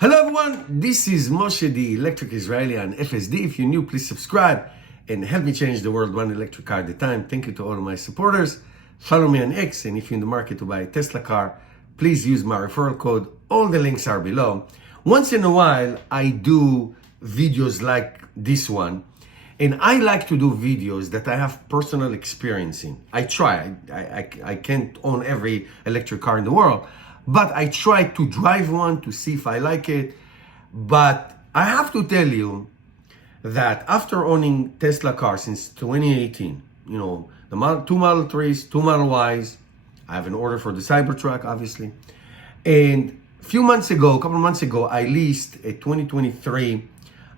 Hello everyone, this is Moshe, the Electric Israeli on FSD. If you're new, please subscribe and help me change the world one electric car at a time. Thank you to all of my supporters. Follow me on X, and if you're in the market to buy a Tesla car, please use my referral code. All the links are below. Once in a while, I do videos like this one, and I like to do videos that I have personal experience in. I try. I can't own every electric car in the world, but I try to drive one to see if I like it. But I have to tell you that after owning Tesla cars since 2018, two Model 3s, two Model Ys, I have an order for the Cybertruck, obviously. And a couple of months ago, I leased a 2023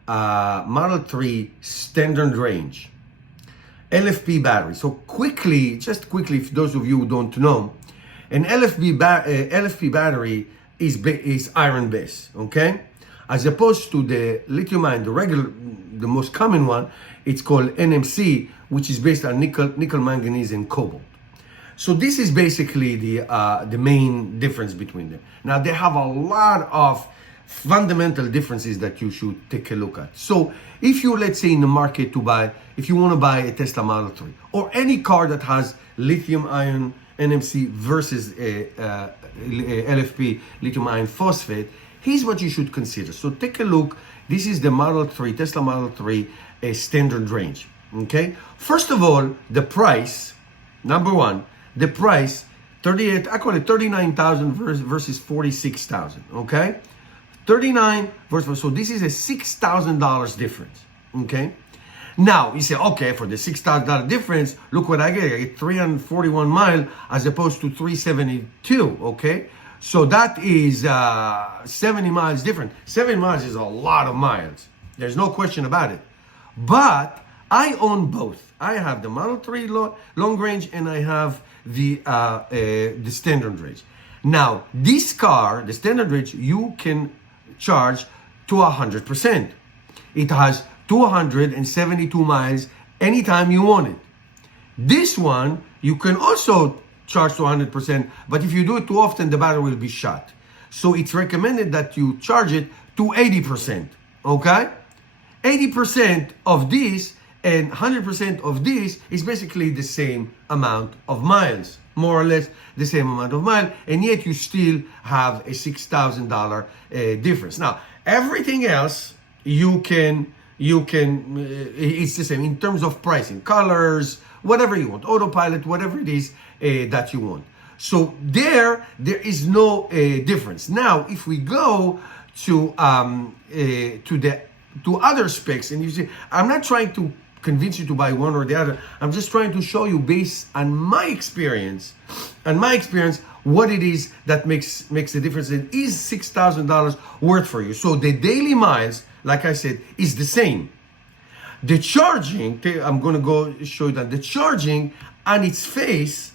Model 3 standard range LFP battery. So just quickly, if those of you who don't know, an LFP battery is iron based, okay? As opposed to the lithium ion, the most common one, it's called NMC, which is based on nickel, manganese, and cobalt. So this is basically the main difference between them. Now they have a lot of fundamental differences that you should take a look at. So if you're, let's say, in the market if you want to buy a Tesla Model 3 or any car that has lithium ion NMC versus LFP, lithium iron phosphate, here's what you should consider. So take a look. This is the Model 3, Tesla Model 3 standard range, okay? First of all, the price, number one, the price, I call it 39,000 versus 46,000, okay? 39 versus, so this is a $6,000 difference, okay? Now, you say, okay, for the $6,000 difference, look what I get. I get 341 miles as opposed to 372, okay? So that is 70 miles different. 7 miles is a lot of miles. There's no question about it. But I own both. I have the Model 3 long range and I have the standard range. Now, this car, the standard range, you can charge to 100%. It has 272 miles anytime you want it. This one, you can also charge to 100%, but if you do it too often, the battery will be shot. So it's recommended that you charge it to 80%, okay? 80% of this and 100% of this is basically the same amount of miles, more or less the same amount of miles, and yet you still have a $6,000 difference. Now, everything else it's the same in terms of pricing, colors, whatever you want, autopilot, whatever it is that you want. So there is no difference. Now, if we go to other specs, and you see, I'm not trying to convince you to buy one or the other. I'm just trying to show you, based on my experience, what it is that makes the difference. And is $6,000 worth for you? So the daily miles, like I said, is the same. The charging, I'm going to go show you that the charging on its face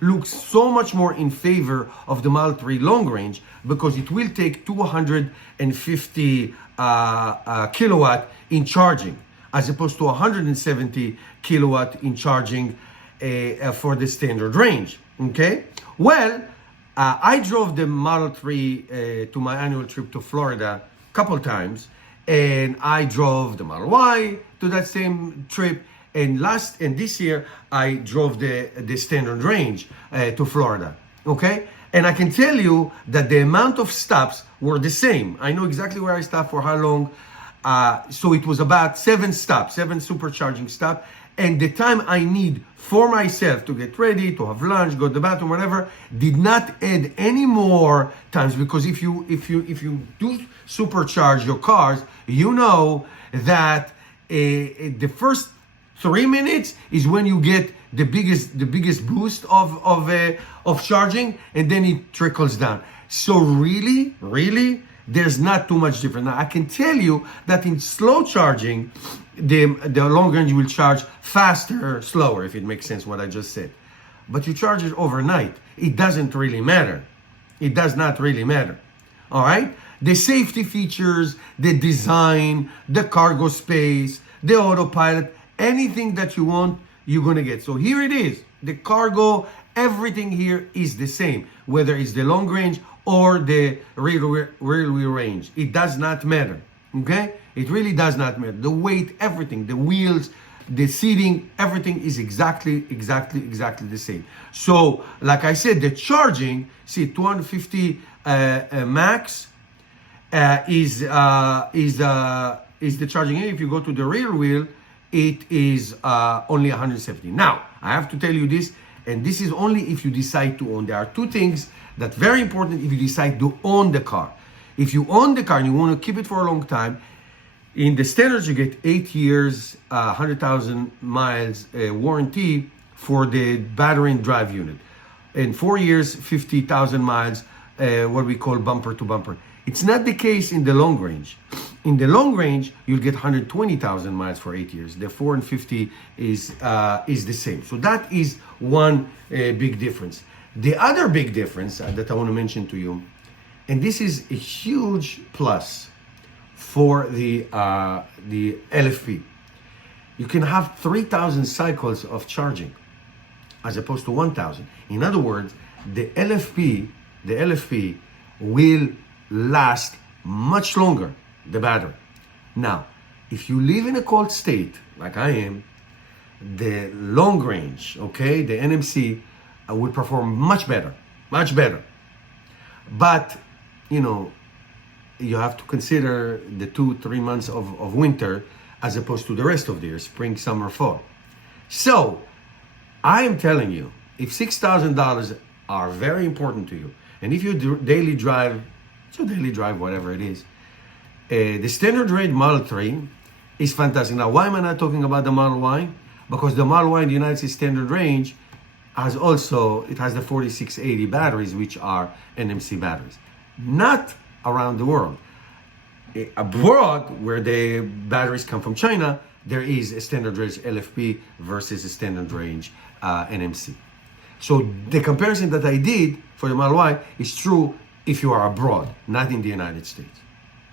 looks so much more in favor of the Model 3 long range, because it will take 250 kilowatt in charging, as opposed to 170 kilowatt in charging for the standard range, okay? Well, I drove the Model 3 to my annual trip to Florida a couple times, and I drove the Model Y to that same trip, and this year I drove the standard range to Florida, okay? And I can tell you that the amount of stops were the same. I know exactly where I stopped, for how long. So it was about 7 supercharging stops. And the time I need for myself to get ready, to have lunch, go to the bathroom, whatever, did not add any more times. Because if you do supercharge your cars, you know that the first 3 minutes is when you get the biggest boost of charging, and then it trickles down. So really, there's not too much difference. Now, I can tell you that in slow charging, the long range will charge faster, slower, if it makes sense what I just said. But you charge it overnight, it doesn't really matter. It does not really matter. All right? The safety features, the design, the cargo space, the autopilot, anything that you want, you're going to get. So here it is. The cargo, everything here is the same, whether it's the long range or the rear wheel range. It does not matter, okay? It really does not matter. The weight, everything, the wheels, the seating, everything is exactly the same. So, like I said, the charging, see, 250 max is the charging. If you go to the rear wheel, it is only 170. Now, I have to tell you this, and this is only if you decide to own. There are two things that very important if you decide to own the car. If you own the car and you want to keep it for a long time, in the standards you get 8 years, 100,000 miles warranty for the battery and drive unit. In 4 years, 50,000 miles, what we call bumper to bumper. It's not the case in the long range. In the long range, you'll get 120,000 miles for 8 years. The 4 and 50 is the same. So that is one big difference. The other big difference that I want to mention to you, and this is a huge plus for the LFP. You can have 3,000 cycles of charging as opposed to 1,000. In other words, the LFP will last much longer, the battery. Now, if you live in a cold state, like I am, the long range, okay, the NMC will perform much better. But, you know, you have to consider the 2-3 months of winter as opposed to the rest of the year, spring, summer, fall. So, I am telling you, if $6,000 are very important to you, and if you daily drive, whatever it is, the standard range Model 3 is fantastic. Now, why am I not talking about the Model Y? Because the Model Y in the United States standard range has the 4680 batteries, which are NMC batteries. Not around the world. Abroad, where the batteries come from China, there is a standard range LFP versus a standard range NMC. So the comparison that I did for the Model Y is true if you are abroad, not in the United States.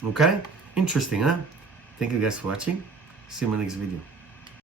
Okay? Interesting, huh? Thank you guys for watching. See you in my next video.